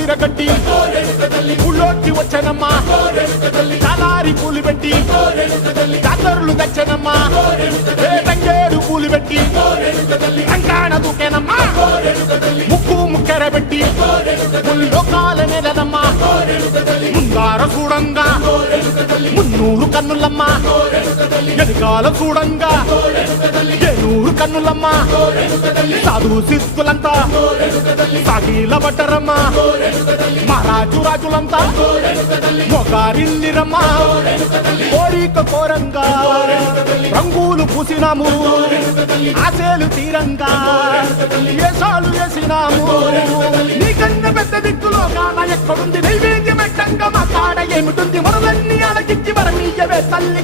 విరగట్టి ఊళ్ళోకి వచ్చనమ్మా చాలారి పూలు పెట్టి జాతరులు తెచ్చనమ్మా తంగేడు పూలు పెట్టి రంగాణ దూకేనమ్మా ముక్కు ముక్కెర పెట్టి ముల్లోకాల నెలనమ్మా ముందార చూడంగా మున్నూరు కన్నులమ్మా ఎనకాల చూడంగా ఏనూరు కన్నులమ్మా సాధు సిద్ధులంతా సాగిల పట్టరమ్మా మహారాజు రాజులంతా మొగారిల్లిరమ్మా కోరిక కోరంగా రంగులు పూసినాము ఆశలు తీరంగా ఏసాలు వేసినాము నీకన్నా పెద్ద దిక్కులో కాన ఎక్కడుంది నైవేద్యం పెట్టంగా మా కాడ ఏమిటుంది మనలన్నీ అలకించి మరమీయవే తల్లి